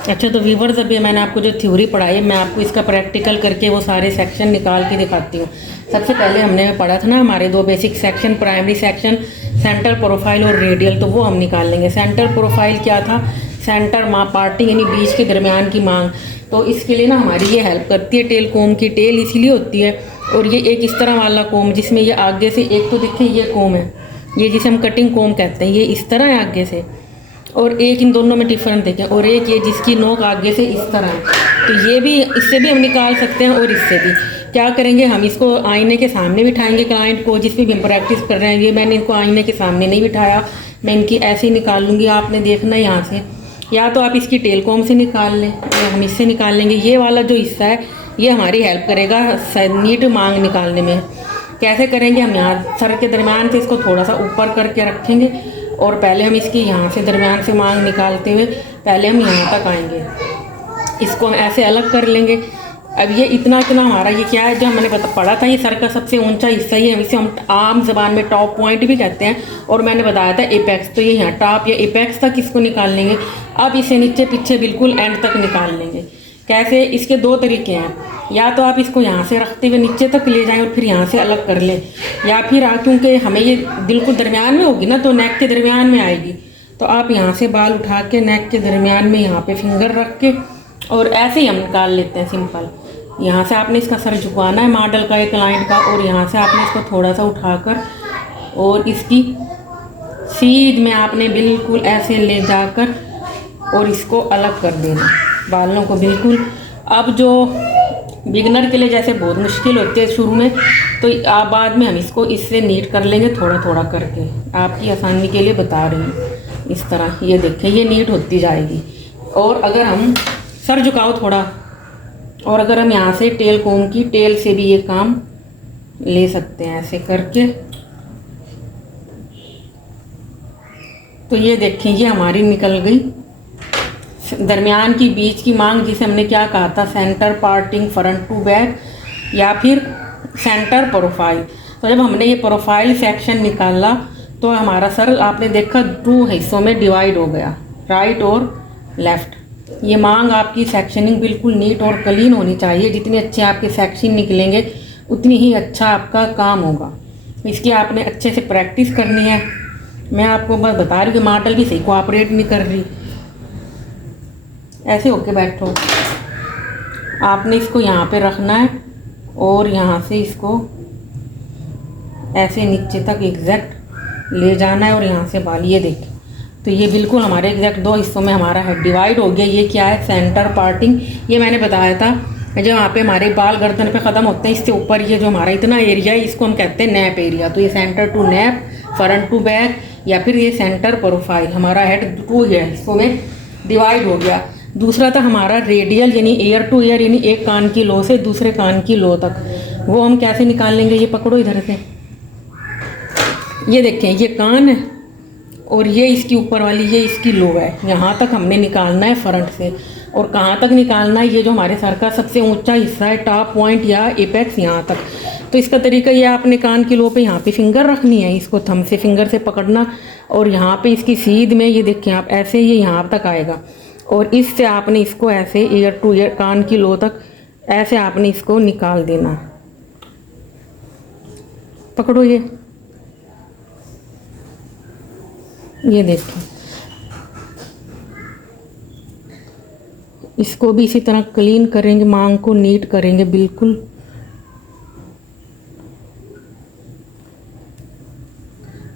अच्छा, तो व्यूवर्स अभी मैंने आपको जो थ्योरी पढ़ाई है मैं आपको इसका प्रैक्टिकल करके वो सारे सेक्शन निकाल के दिखाती हूँ। सबसे पहले हमने पढ़ा था ना हमारे दो basic section, primary section centre profile और रेडियल, तो वो हम निकाल लेंगे। सेंटर प्रोफाइल क्या था? सेंटर पार्टिंग यानी बीच के दरमियान की मांग। तो इसके लिए ना हमारी ये हेल्प करती है टेल कोम की। टेल इसीलिए होती है, और ये एक इस तरह वाला कोम जिसमें ये आगे से, एक तो देखिए ये कोम है, ये जिसे हम कटिंग कोम कहते हैं, ये इस तरह है आगे से, और एक इन दोनों में डिफरेंस देखें, और एक ये जिसकी नोक आगे से इस तरह है। तो ये भी, इससे भी हम निकाल सकते हैं और इससे भी। क्या करेंगे, हम इसको आईने के सामने बिठाएंगे क्लाइंट को, जिस भी हम प्रैक्टिस कर रहे हैं। ये मैंने इनको आईने के सामने नहीं बिठाया, मैं इनकी ऐसे ही निकाल लूँगी। आपने देखना है यहाँ से, या तो आप इसकी टेल कॉम से निकाल लें या हम इससे निकाल लेंगे। ये वाला जो हिस्सा है ये हमारी हेल्प करेगा नीट मांग निकालने में। कैसे करेंगे, हम यहाँ सर के दरमियान से इसको थोड़ा सा ऊपर करके रखेंगे, और पहले हम इसकी यहाँ से दरमियान से मांग निकालते हुए पहले हम यहाँ तक आएंगे। इसको हम ऐसे अलग कर लेंगे। अब ये इतना इतना हमारा ये क्या है, जो मैंने पढ़ा था, ये सर का सबसे ऊंचा हिस्सा ही है। इसे हम आम जबान में टॉप पॉइंट भी कहते हैं, और मैंने बताया था एपेक्स। तो ये यहाँ टॉप या एपेक्स तक इसको निकाल लेंगे। अब इसे नीचे पीछे बिल्कुल एंड तक निकाल लेंगे। कैसे? इसके दो तरीके हैं, या तो आप इसको यहाँ से रखते हुए नीचे तक ले जाएं और फिर यहाँ से अलग कर लें, या फिर क्योंकि हमें ये बिल्कुल दरमियान में होगी ना, तो नेक के दरमियान में आएगी, तो आप यहाँ से बाल उठा के नेक के दरमियान में यहाँ पे फिंगर रख के और ऐसे ही हम निकाल लेते हैं सिंपल। यहाँ से आपने इसका सर झुकाना है मॉडल का, एक क्लाइंट का, और यहाँ से आपने इसको थोड़ा सा उठाकर और इसकी सीध में आपने बिल्कुल ऐसे ले जाकर और इसको अलग कर देना बालों को बिल्कुल। अब जो बिगनर के लिए जैसे बहुत मुश्किल होती है शुरू में, तो आप बाद में हम इसको इससे नीट कर लेंगे थोड़ा थोड़ा करके। आपकी आसानी के लिए बता रही हूँ। इस तरह ये देखें, ये नीट होती जाएगी। और अगर हम सर झुकाओ थोड़ा, और अगर हम यहाँ से टेल कोम की टेल से भी ये काम ले सकते हैं ऐसे करके। तो ये देखें, ये हमारी निकल गई दरमियान की बीच की मांग, जिसे हमने क्या कहा था, centre parting front to back या फिर सेंटर प्रोफाइल। तो जब हमने ये प्रोफाइल सेक्शन निकाला तो हमारा सर आपने देखा दो हिस्सों में डिवाइड हो गया, राइट और लेफ्ट। ये मांग आपकी सेक्शनिंग बिल्कुल नीट और क्लीन होनी चाहिए। जितने अच्छे आपके सेक्शन निकलेंगे उतनी ही अच्छा आपका काम होगा। इसकी आपने अच्छे से प्रैक्टिस करनी है। मैं आपको बस बता रही हूँ कि मॉडल भी सही कोऑपरेट नहीं कर रही। ऐसे होके बैठो, आपने इसको यहाँ पे रखना है और यहाँ से इसको ऐसे नीचे तक एग्जैक्ट ले जाना है, और यहाँ से बाल ये देखिए। तो ये बिल्कुल हमारे एग्जैक्ट दो हिस्सों में हमारा है डिवाइड हो गया। ये क्या है, सेंटर पार्टिंग। ये मैंने बताया था जो यहाँ पे हमारे बाल गर्दन पे ख़त्म होते हैं, इससे ऊपर ये जो हमारा इतना एरिया है इसको हम कहते हैं नैप एरिया। तो ये centre to nape, front to back, या फिर ये सेंटर प्रोफाइल। हमारा हेड टू हिस्सों में डिवाइड हो गया। दूसरा था हमारा रेडियल, यानी एयर टू एयर, यानी एक कान की लो से दूसरे कान की लो तक। वो हम कैसे निकाल लेंगे, ये पकड़ो इधर से, ये देखें, ये कान है और ये इसकी ऊपर वाली ये इसकी लो है। यहाँ तक हमने निकालना है फ्रंट से। और कहाँ तक निकालना है, ये जो हमारे सर का सबसे ऊंचा हिस्सा है, टॉप पॉइंट या एपेक्स, यहाँ तक। तो इसका तरीका ये, आपने कान की लो पे यहाँ पे फिंगर रखनी है, इसको थंब से फिंगर से पकड़ना, और यहाँ पे इसकी सीध में ये देखें आप ऐसे, ये यहाँ तक आएगा, और इससे आपने इसको ऐसे ईयर टू ईयर कान की लो तक ऐसे आपने इसको निकाल देना। पकड़ो ये देखिए, इसको भी इसी तरह क्लीन करेंगे, मांग को नीट करेंगे बिल्कुल।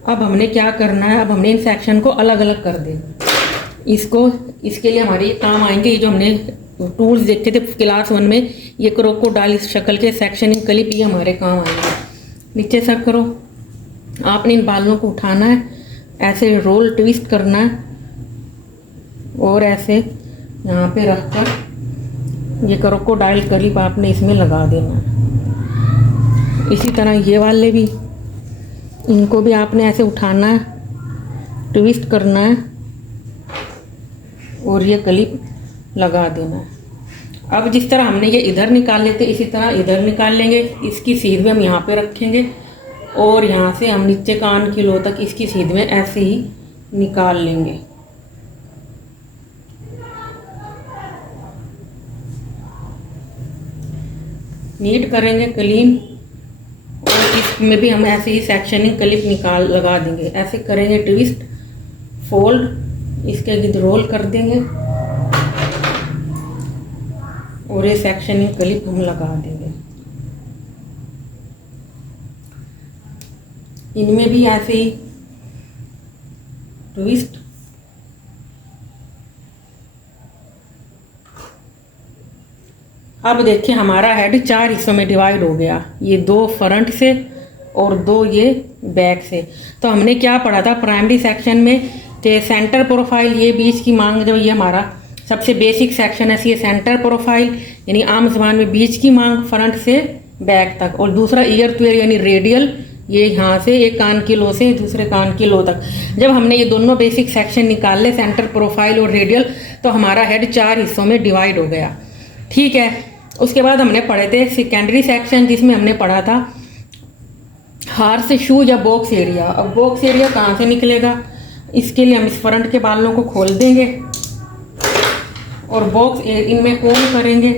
अब हमने क्या करना है, अब हमने इन सेक्शन को अलग अलग कर देना। इसको, इसके लिए हमारे ये काम आएंगे, ये जो हमने टूल्स देखे थे क्लास 1 में, ये क्रोकोडाइल शक्ल के सेक्शनिंग क्लिप, ये हमारे काम आएंगे। नीचे सर करो, आपने इन बालों को उठाना है, ऐसे रोल ट्विस्ट करना है, और ऐसे यहाँ पे रखकर ये क्रोकोडाइल क्लिप आपने इसमें लगा देना है। इसी तरह ये वाले भी, इनको भी आपने ऐसे उठाना है, ट्विस्ट करना है, और ये क्लिप लगा देना है। अब जिस तरह हमने ये इधर निकाल लेते इसी तरह इधर निकाल लेंगे। इसकी सीध में हम यहाँ पे रखेंगे, और यहाँ से हम नीचे कान की लो तक इसकी सीध में ऐसे ही निकाल लेंगे। नीट करेंगे क्लीन, और इसमें भी हम ऐसे ही सेक्शनिंग क्लिप निकाल लगा देंगे। ऐसे करेंगे ट्विस्ट, फोल्ड, इसके गिद रोल कर देंगे और ये सेक्शनिंग क्लिप हम लगा देंगे। इनमें भी ऐसे ही ट्विस्ट, अब देखिए हमारा हेड 4 हिस्सों में डिवाइड हो गया, ये 2 फ्रंट से और 2 ये बैक से। तो हमने क्या पढ़ा था प्राइमरी सेक्शन में कि सेंटर प्रोफाइल, ये बीच की मांग, जो ये हमारा सबसे बेसिक सेक्शन है, ये सेंटर प्रोफाइल यानी आम जबान में बीच की मांग फ्रंट से बैक तक, और दूसरा ईयर टू ईयर यानी रेडियल, ये यहाँ से एक कान की लो से दूसरे कान की लो तक। जब हमने ये दोनों बेसिक सेक्शन निकाल ले, सेंटर प्रोफाइल और रेडियल, तो हमारा हेड 4 हिस्सों में डिवाइड हो गया। ठीक है, उसके बाद हमने पढ़े थे सेकेंडरी सेक्शन, जिसमें हमने पढ़ा था हार्स शू या बॉक्स एरिया। अब बॉक्स एरिया कहाँ से निकलेगा, इसके लिए हम इस फ्रंट के बालों को खोल देंगे और बॉक्स इनमें कोम करेंगे।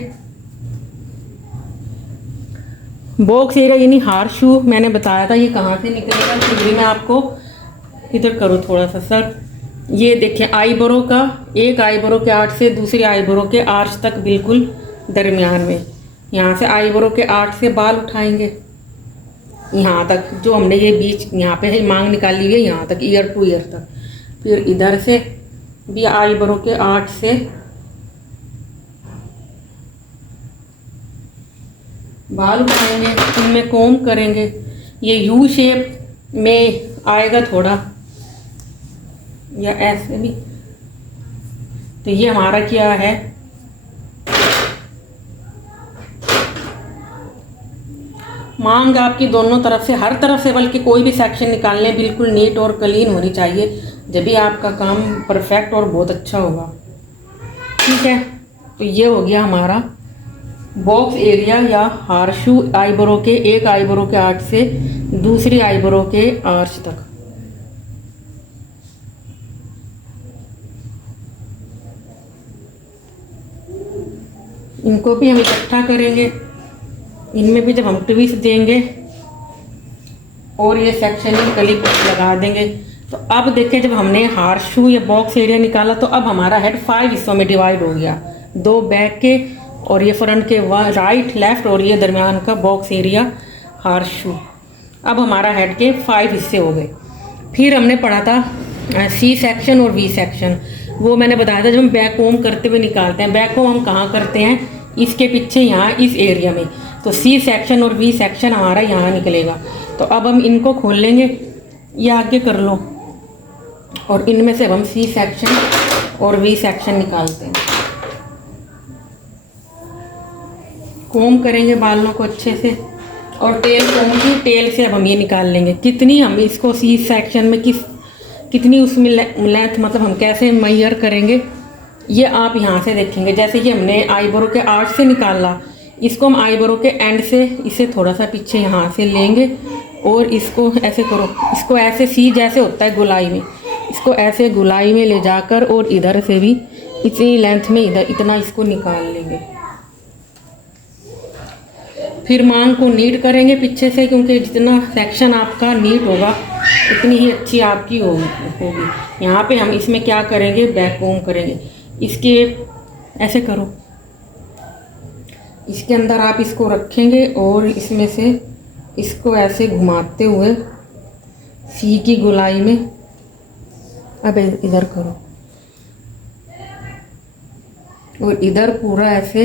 बॉक्स एरिया यानी हार्स शू मैंने बताया था, ये कहाँ से निकलेगा, फिर मैं आपको इधर करूँ थोड़ा सा सर। ये देखिए आईब्रो का, एक आईब्रो के आर्च से दूसरी आईब्रो के आर्च तक बिल्कुल दरमियान में, यहाँ से आईब्रो के आर्च से बाल उठाएंगे यहाँ तक, जो हमने ये बीच यहाँ पे है मांग निकाली हुई है यहाँ तक, ईयर टू ईयर तक। फिर इधर से भी आईब्रो के आर्च से बाल उठाएंगे, इनमें कोम करेंगे। ये यू शेप में आएगा थोड़ा, या ऐसे भी। तो ये हमारा क्या है, मांग आपकी दोनों तरफ से, हर तरफ से, बल्कि कोई भी सेक्शन निकालने बिल्कुल नीट और क्लीन होनी चाहिए, जब भी आपका काम परफेक्ट और बहुत अच्छा होगा। ठीक है, तो ये हो गया हमारा बॉक्स एरिया या हार्शू, आईब्रो के, एक आईब्रो के आर्च से दूसरी आईब्रो के आर्च तक। इनको भी हम इकट्ठा करेंगे, इनमें भी जब हम ट्विस्ट देंगे और ये सेक्शनिंग क्लिप लगा देंगे। तो अब देखें, जब हमने हार्शू या बॉक्स एरिया निकाला तो अब हमारा हेड 5 हिस्सों में डिवाइड हो गया, 2 बैक के और ये फ्रंट के, राइट लेफ्ट, और ये दरमियान का बॉक्स एरिया हार्शू। अब हमारा हेड के 5 हिस्से हो गए। फिर हमने पढ़ा था सी सेक्शन और वी सेक्शन, वो मैंने बताया था जब हम बैक होम करते हुए निकालते हैं। बैक होम हम कहाँ करते हैं, इसके पीछे यहाँ इस एरिया में। तो सी सेक्शन और वी सेक्शन हमारा यहाँ निकलेगा। तो अब हम इनको खोल लेंगे, ये आगे कर लो, और इनमें से हम सी सेक्शन और वी सेक्शन निकालते हैं। कोम करेंगे बालों को अच्छे से, और टेल कोम की टेल से अब हम ये निकाल लेंगे कितनी हम इसको सी सेक्शन में कितनी उसमें लेंथ, मतलब हम कैसे मेजर करेंगे, ये आप यहाँ से देखेंगे। जैसे कि हमने आईब्रो के आर्च से निकाला, इसको हम आईब्रो के एंड से इसे थोड़ा सा पीछे यहाँ से लेंगे और इसको ऐसे करो, इसको ऐसे सी जैसे होता है गुलाई में, इसको ऐसे गुलाई में ले जाकर और इधर से भी इतनी लेंथ में इधर इतना इसको निकाल लेंगे। फिर मांग को नीट करेंगे पीछे से, क्योंकि जितना सेक्शन आपका नीट होगा उतनी ही अच्छी आपकी होगी। यहाँ पे हम इसमें क्या करेंगे, बैक कोम करेंगे। इसके ऐसे करो, इसके अंदर आप इसको रखेंगे और इसमें से इसको ऐसे घुमाते हुए सी की गोलाई में, अब इधर करो और इधर पूरा ऐसे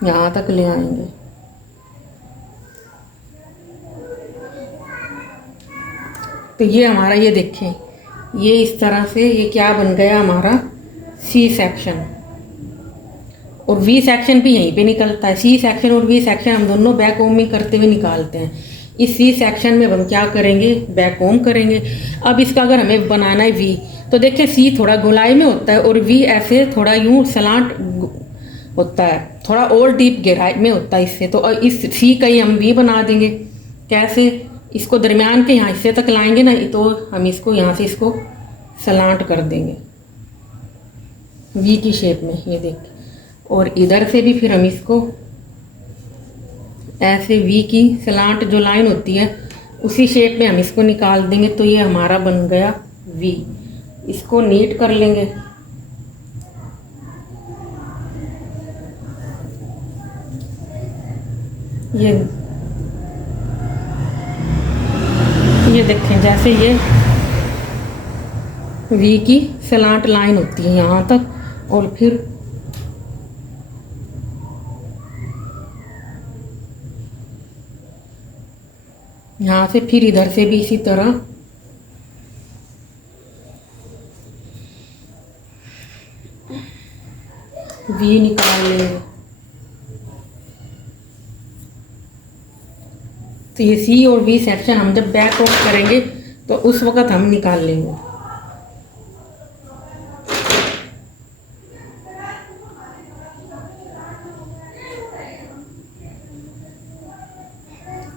यहाँ तक ले आएंगे। तो ये हमारा, ये देखें, ये इस तरह से ये क्या बन गया हमारा सी सेक्शन। और वी सेक्शन भी यहीं पे निकलता है। सी सेक्शन और वी सेक्शन हम दोनों बैक होमिंग करते हुए निकालते हैं। इस सी सेक्शन में हम क्या करेंगे, बैक होम करेंगे। अब इसका अगर हमें बनाना है वी, तो देखिए सी थोड़ा गोलाई में होता है और वी ऐसे थोड़ा यूं सलांट होता है, थोड़ा और डीप गहराई में होता है इससे। तो इस सी का ही हम वी बना देंगे। कैसे, इसको दरमियान के यहाँ हिस्से तक लाएंगे ना, तो हम इसको यहाँ से इसको सलांट कर देंगे वी की शेप में, ये देखिए। और इधर से भी फिर हम इसको ऐसे वी की स्लांट जो लाइन होती है उसी शेप में हम इसको निकाल देंगे। तो ये हमारा बन गया वी। इसको नीट कर लेंगे। ये देखें, जैसे ये वी की स्लांट लाइन होती है यहाँ तक, और फिर यहाँ से फिर इधर से भी इसी तरह वी निकाल लेंगे। तो ये सी और वी सेक्शन हम जब बैक ऑफ करेंगे तो उस वक्त हम निकाल लेंगे।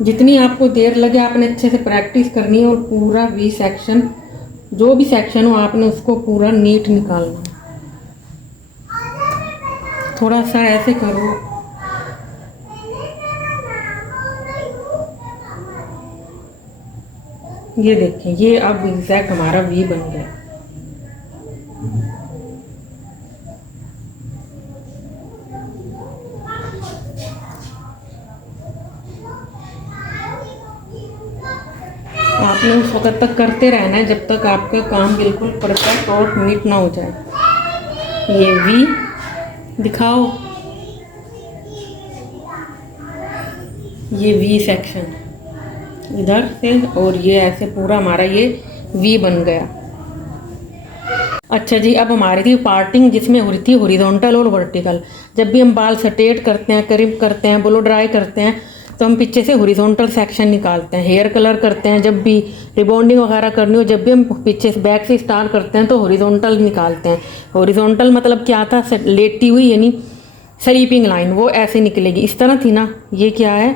जितनी आपको देर लगे आपने अच्छे से प्रैक्टिस करनी है, और पूरा वी सेक्शन जो भी सेक्शन हो आपने उसको पूरा नीट निकालना। थोड़ा सा ऐसे करो। ये देखें, ये अब एग्जैक्ट हमारा वी बन गया। आपने उस वक्त तक करते रहना है जब तक आपका काम बिल्कुल परफेक्ट और नीट ना हो जाए। ये वी दिखाओ, ये वी सेक्शन इधर से, और ये ऐसे पूरा हमारा ये वी बन गया। अच्छा जी, अब हमारी थी पार्टिंग जिसमें हो रही थी हॉरिजॉन्टल और वर्टिकल। जब भी हम बाल स्ट्रेट करते हैं, क्रिप करते हैं, ब्लो ड्राई करते हैं, तो हम पीछे से हॉरिजॉन्टल सेक्शन निकालते हैं। हेयर कलर करते हैं, जब भी रिबॉन्डिंग वगैरह करनी हो, जब भी हम पीछे से बैक से स्टार्ट करते हैं तो हॉरिजॉन्टल निकालते हैं। हॉरिजॉन्टल मतलब क्या था, लेटी हुई यानी स्लीपिंग लाइन, वो ऐसे निकलेगी, इस तरह थी ना। ये क्या है,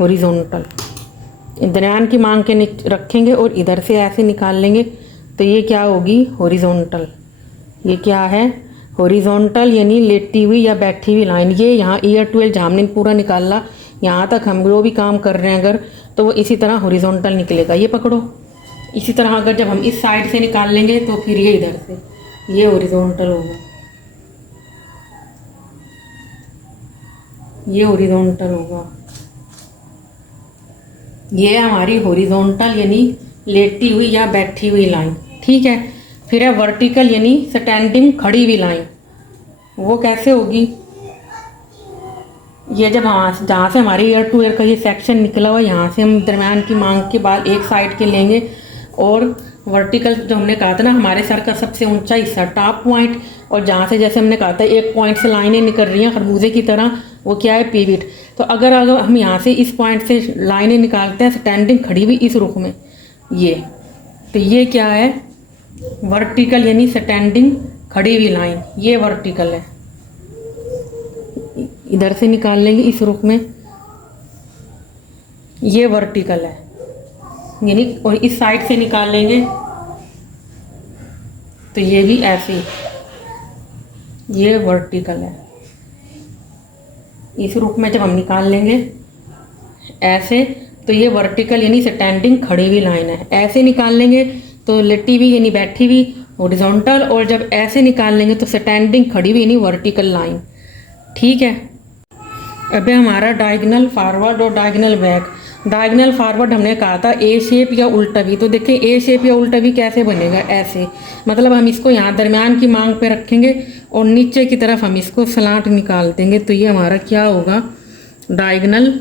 हॉरिजॉन्टल। दरमियान की मांग के रखेंगे और इधर से ऐसे निकाल लेंगे, तो ये क्या होगी, हॉरिजॉन्टल। ये क्या है, हॉरिजॉन्टल यानी लेटी हुई या बैठी हुई लाइन। ये यहाँ ईयर 12 जहाँ हमने पूरा निकाला, यहाँ तक हम जो भी काम कर रहे हैं अगर, तो वो इसी तरह हॉरिजॉन्टल निकलेगा। ये पकड़ो, इसी तरह अगर जब हम इस साइड से निकाल लेंगे तो फिर ये इधर से, ये हॉरिजॉन्टल होगा, ये हॉरिजॉन्टल होगा। ये हमारी हॉरिजॉन्टल यानी लेटी हुई या बैठी हुई लाइन, ठीक है। फिर है वर्टिकल यानी स्टैंडिंग खड़ी हुई लाइन। वो कैसे होगी, ये जब जहाँ से हमारे ईयर टू ईयर का ये सेक्शन निकला हुआ, यहाँ से हम दरमियान की मांग के बाद एक साइड के लेंगे, और वर्टिकल जो हमने कहा था ना, हमारे सर का सबसे ऊंचा हिस्सा टॉप पॉइंट, और जहाँ से जैसे हमने कहा था एक पॉइंट से लाइनें निकल रही हैं खरबूजे की तरह, वो क्या है, पिविट। तो अगर हम यहाँ से इस पॉइंट से लाइनें निकालते हैं स्टैंडिंग खड़ी हुई इस रुख में, ये, तो ये क्या है, वर्टिकल यानी स्टैंडिंग खड़ी हुई लाइन, ये वर्टिकल है। इधर से निकाल लेंगे इस रुख में, ये वर्टिकल है यानी, और इस साइड से निकाल लेंगे तो ये भी ऐसे, ये वर्टिकल है। इस रुख में जब हम निकाल लेंगे ऐसे, तो ये वर्टिकल यानी स्टैंडिंग खड़ी हुई लाइन है। ऐसे निकाल लेंगे तो लेटी हुई यानी बैठी हुई हॉरिजॉन्टल, और जब ऐसे निकाल लेंगे तो स्टैंडिंग खड़ी हुई यानी वर्टिकल लाइन, ठीक है। अब हमारा डायगोनल फॉरवर्ड और डायगोनल बैक। डायगोनल फॉरवर्ड हमने कहा था ए शेप या उल्टा वी। तो देखिए ए शेप या उल्टा वी कैसे बनेगा, ऐसे, मतलब हम इसको यहाँ दरमियान की मांग पे रखेंगे और नीचे की तरफ हम इसको स्लांट निकाल देंगे, तो ये हमारा क्या होगा, डायगोनल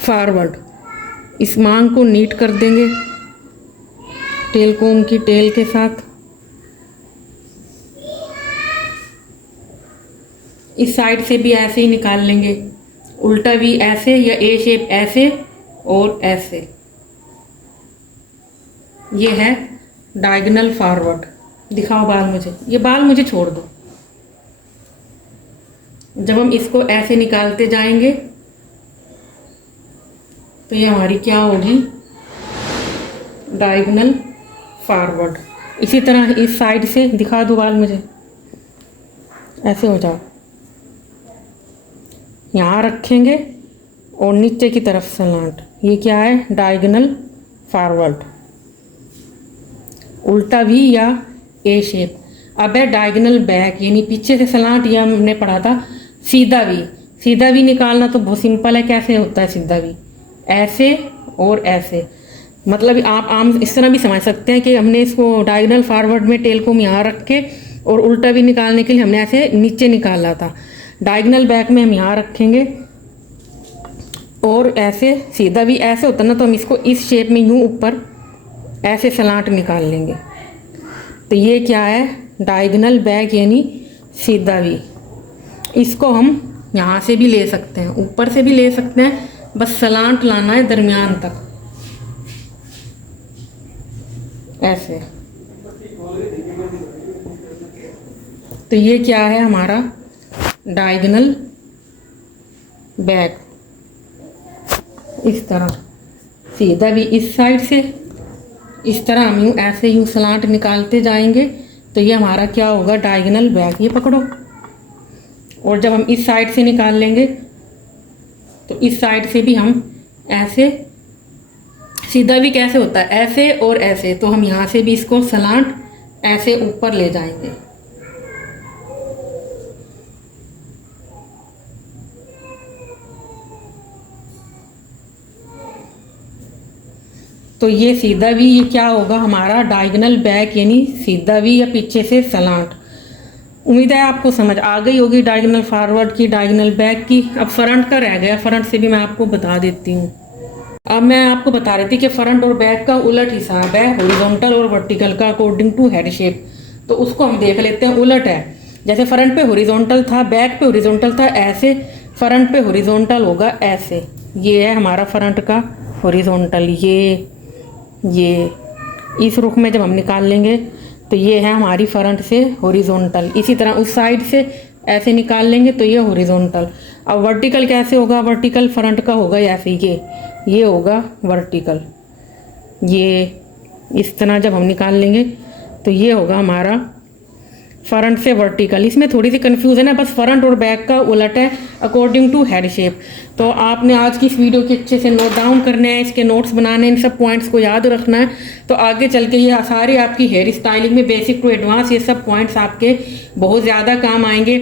फॉरवर्ड। इस मांग को नीट कर देंगे टेल कोम की टेल के साथ। इस साइड से भी ऐसे ही निकाल लेंगे, उल्टा वी ऐसे या ए शेप ऐसे और ऐसे। ये है डायगोनल फॉरवर्ड। दिखाओ बाल मुझे, ये बाल मुझे छोड़ दो। जब हम इसको ऐसे निकालते जाएंगे तो ये हमारी क्या होगी, डायगोनल फॉरवर्ड। इसी तरह इस साइड से दिखा दो बाल मुझे, ऐसे हो जाओ, यहाँ रखेंगे और नीचे की तरफ सलांट। ये क्या है? डायगोनल फॉरवर्ड, उल्टा वी या ए शेप। अब है डायगोनल बैक, यानी पीछे से सलांट, या हमने पढ़ा था सीधा वी। सीधा वी निकालना तो बहुत सिंपल है। कैसे होता है सीधा वी? ऐसे और ऐसे। मतलब आप आम इस तरह भी समझ सकते हैं कि हमने इसको डायगोनल फॉरवर्ड में टेल को हम यहाँ रख के, और उल्टा वी निकालने के लिए हमने ऐसे नीचे निकाला था। डायगोनल बैक में हम यहाँ रखेंगे, और ऐसे सीधा भी ऐसे होता ना, तो हम इसको इस शेप में यूँ ऊपर ऐसे सलांट निकाल लेंगे। तो ये क्या है? डायगोनल बैक यानी सीधा वी। इसको हम यहाँ से भी ले सकते हैं, ऊपर से भी ले सकते हैं, बस सलांट लाना है दरमियान तक, ऐसे। तो ये क्या है हमारा? Diagonal back. इस तरह सीधा भी इस साइड से, इस तरह हम यूँ ऐसे यूँ सलांट निकालते जाएंगे। तो ये हमारा क्या होगा? Diagonal back. ये पकड़ो। और जब हम इस साइड से निकाल लेंगे तो इस साइड से भी हम ऐसे, सीधा भी कैसे होता है? ऐसे और ऐसे। तो हम यहाँ से भी इसको सलांट ऐसे ऊपर ले जाएंगे। तो ये सीधा भी, ये क्या होगा हमारा? डायगोनल बैक यानी सीधा भी या पीछे से सलांट। उम्मीद है आपको समझ आ गई होगी डायगोनल फॉरवर्ड की, डायगोनल बैक की। अब फ्रंट का रह गया, फ्रंट से भी मैं आपको बता देती हूँ। अब मैं आपको बता रही थी कि फ्रंट और बैक का उलट हिसाब है हॉरिजॉन्टल और वर्टिकल का अकॉर्डिंग टू हेड शेप। तो उसको हम देख लेते हैं। उलट है, जैसे फ्रंट पे हॉरिजॉन्टल था, बैक पे हॉरिजॉन्टल था, ऐसे फ्रंट पे हॉरिजॉन्टल होगा ऐसे। ये है हमारा फ्रंट का हॉरिजॉन्टल। ये इस रुख में जब हम निकाल लेंगे तो ये है हमारी फ्रंट से हॉरिजॉन्टल। इसी तरह उस साइड से ऐसे निकाल लेंगे तो ये हॉरिजॉन्टल। अब वर्टिकल कैसे होगा? वर्टिकल फ्रंट का होगा ऐसे, ये होगा वर्टिकल। ये इस तरह जब हम निकाल लेंगे तो ये होगा हमारा फ्रंट से वर्टिकल। इसमें थोड़ी सी कन्फ्यूजन है, बस फ्रंट और बैक का उलट है अकॉर्डिंग टू हेड शेप। तो आपने आज की इस वीडियो के अच्छे से नोट डाउन करने हैं, इसके नोट्स बनाने हैं, इन सब पॉइंट्स को याद रखना है। तो आगे चल के ये सारे आपकी हेयर स्टाइलिंग में बेसिक टू एडवांस ये सब पॉइंट्स आपके बहुत ज़्यादा काम आएंगे।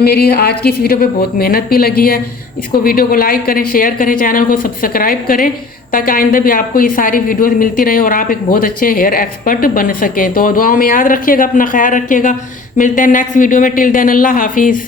मेरी आज की इस वीडियो पे बहुत मेहनत भी लगी है। इसको वीडियो को लाइक करें, शेयर करें, चैनल को सब्सक्राइब करें, ताकि आइंदा भी आपको ये सारी वीडियोस मिलती रहें और आप एक बहुत अच्छे हेयर एक्सपर्ट बन सकें। तो दुआओं में याद रखिएगा, अपना ख्याल रखिएगा। मिलते हैं नेक्स्ट वीडियो में। टिल देन अल्लाह हाफिज़।